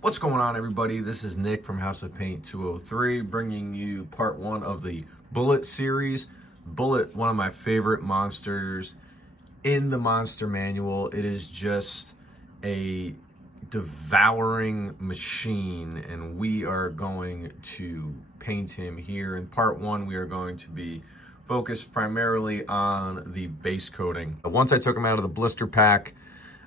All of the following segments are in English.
What's going on, everybody? This is Nick from House of Paint 203, bringing you part one of the Bulette series. Bulette, one of my favorite monsters in the monster manual. It is just a devouring machine, and we are going to paint him here. In part one, we are going to be focused primarily on the base coating. Once I took him out of the blister pack,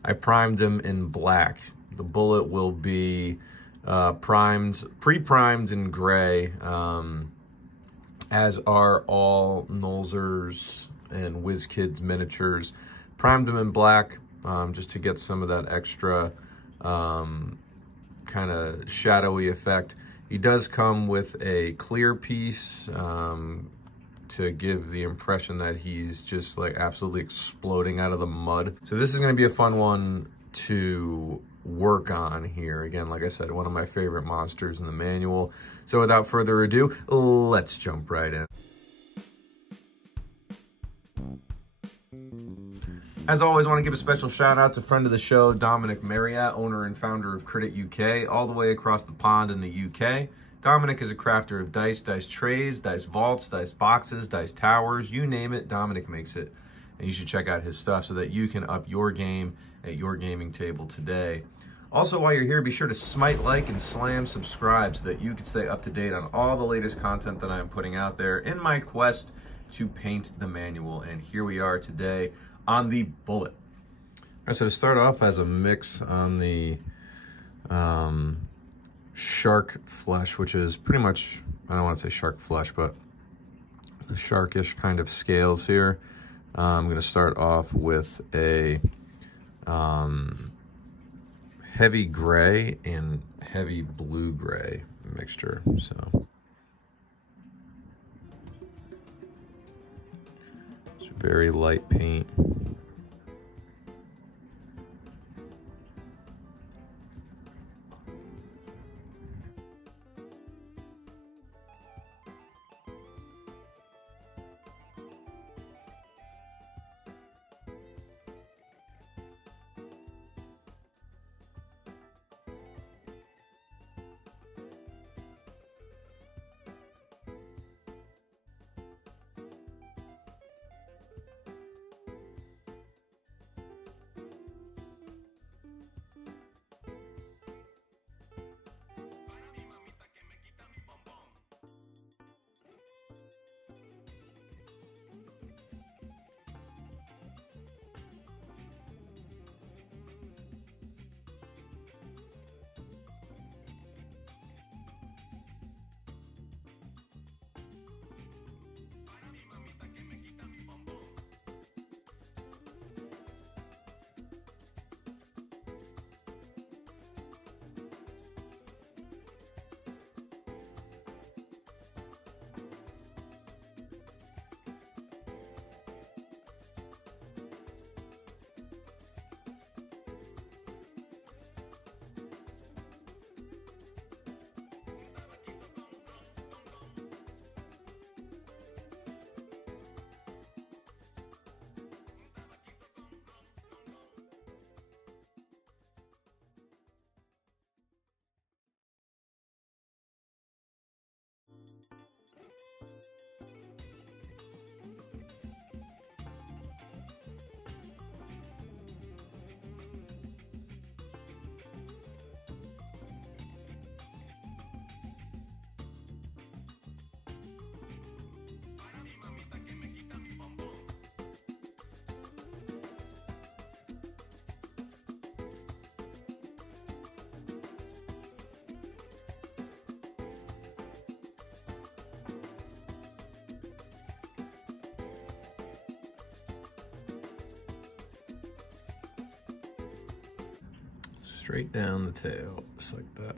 I primed him in black. The Bulette will be pre-primed in gray, as are all Nolzur's and WizKids miniatures. Primed them in black just to get some of that extra kind of shadowy effect. He does come with a clear piece to give the impression that he's just like absolutely exploding out of the mud. So this is going to be a fun one to work on here. Again, like I said, one of my favorite monsters in the manual. So without further ado, let's jump right in. As always, I want to give a special shout out to friend of the show, Dominic Marriott, owner and founder of Credit UK, all the way across the pond in the UK. Dominic is a crafter of dice trays, dice vaults, dice boxes, dice towers, you name it, Dominic makes it. And you should check out his stuff so that you can up your game at your gaming table today. Also, while you're here, be sure to smite like and slam subscribe so that you can stay up to date on all the latest content that I'm putting out there in my quest to paint the manual. And here we are today on the Bulette. All right, so to start off as a mix on the shark flesh, which is pretty much, I don't want to say shark flesh, but the sharkish kind of scales here. I'm going to start off with a heavy gray and heavy blue gray mixture. So it's very light paint. Straight down the tail, just like that.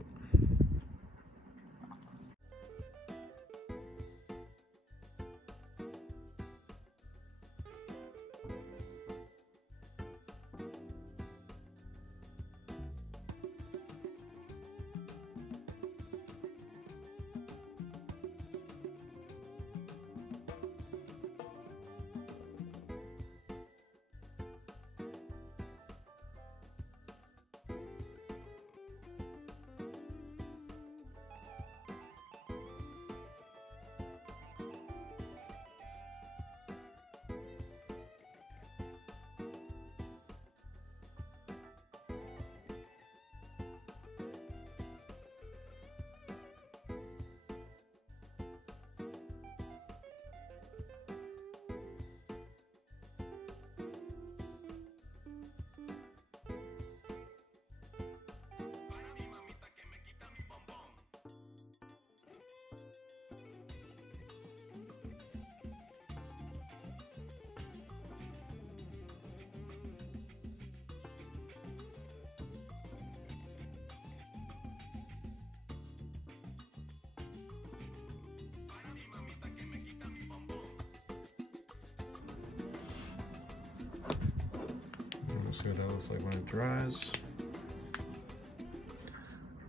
See what that looks like when it dries.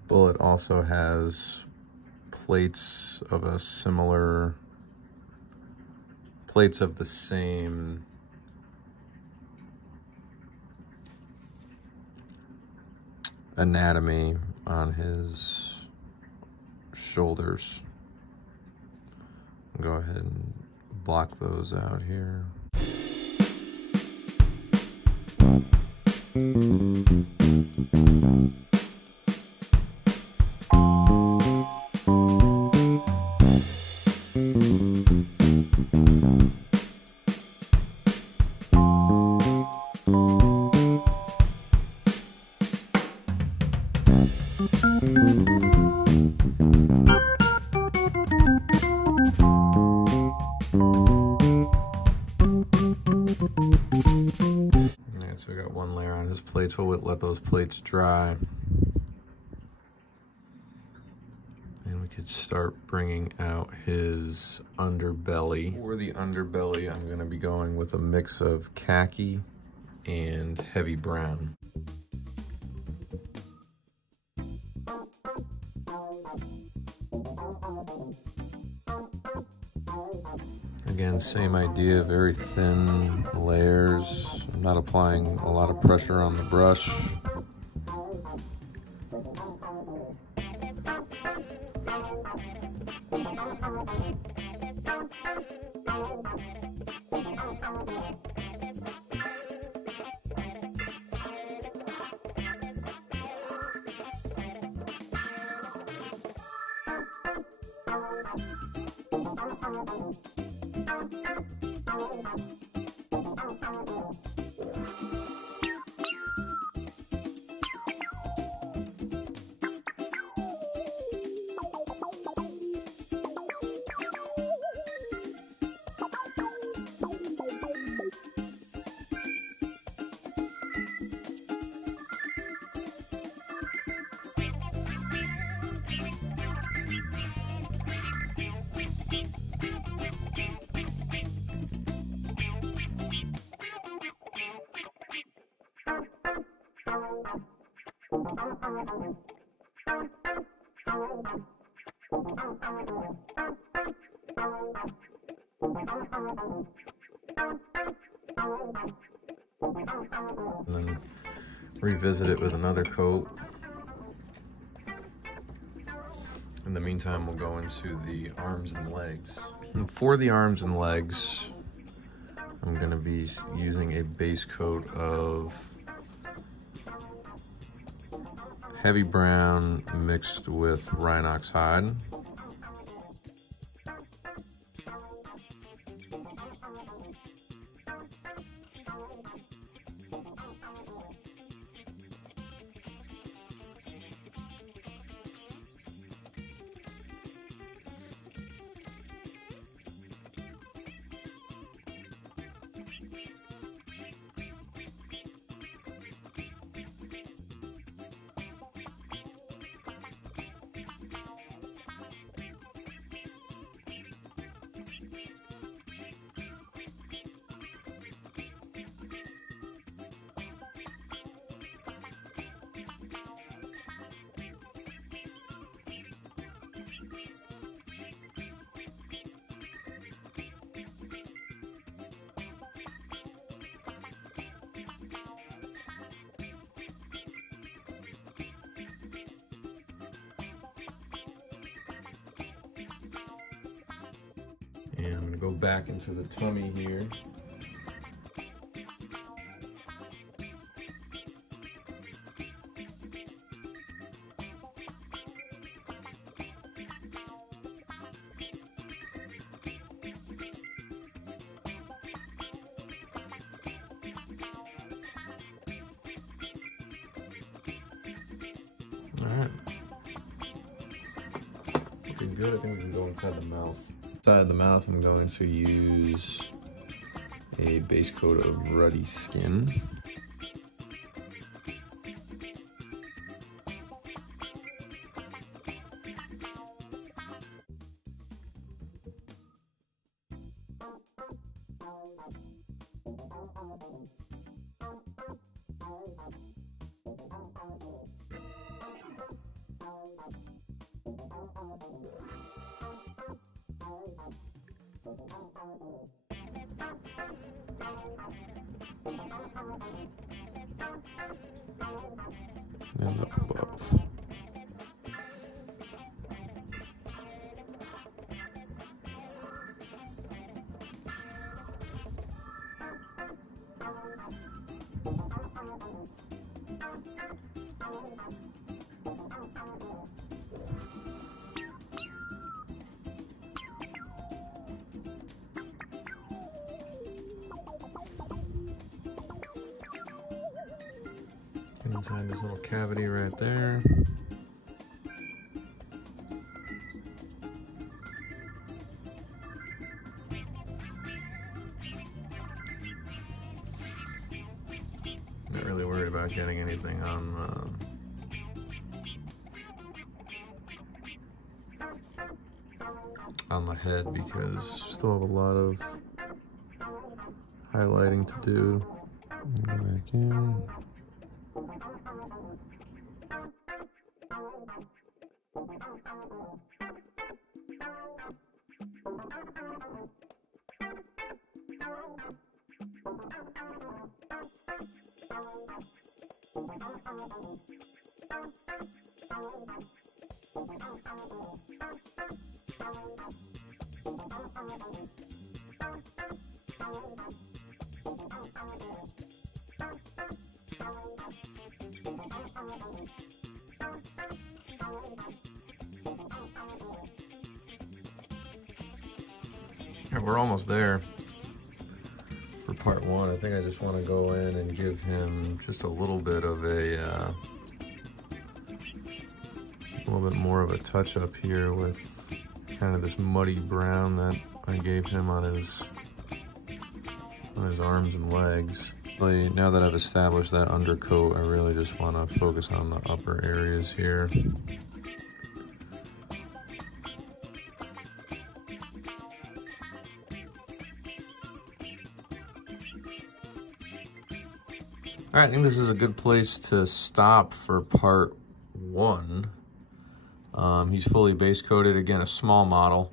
Bulette also has plates of a similar, plates of the same anatomy on his shoulders. Go ahead and block those out here. So we got one layer on his plates. We'll let those plates dry. And we could start bringing out his underbelly. For the underbelly, I'm gonna be going with a mix of khaki and heavy brown. Again, same idea, very thin layers. I'm not applying a lot of pressure on the brush. And then revisit it with another coat. In the meantime, we'll go into the arms and legs. And for the arms and legs, I'm gonna be using a base coat of heavy brown mixed with Rhinox hide. And I'm gonna go back into the tummy here. All right. Looking good. I think we can go inside the mouth. Inside the mouth, I'm going to use a base coat of Ruddy skin. And up above. Inside this little cavity right there. Not really worried about getting anything on the head because still have a lot of highlighting to do. Go back in. We're almost there for part one. I think I just want to go in and give him just a little bit of a little bit more of a touch up here with kind of this muddy brown that I gave him on his arms and legs. Now that I've established that undercoat, I really just want to focus on the upper areas here. All right, I think this is a good place to stop for part one. He's fully base coated, again, a small model.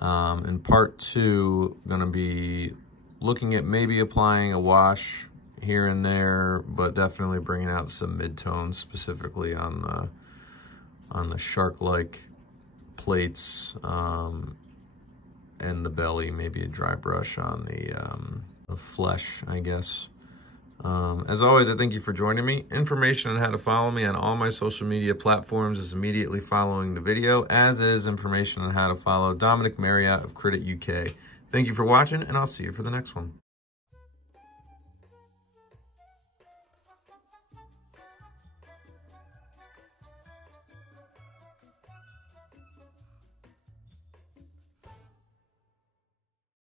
In part two, I'm gonna be looking at maybe applying a wash here and there, but definitely bringing out some mid-tones, specifically on the shark-like plates and the belly, maybe a dry brush on the flesh, I guess. As always, I thank you for joining me. Information on how to follow me on all my social media platforms is immediately following the video, as is information on how to follow Dominic Marriott of Credit UK. Thank you for watching, and I'll see you for the next one.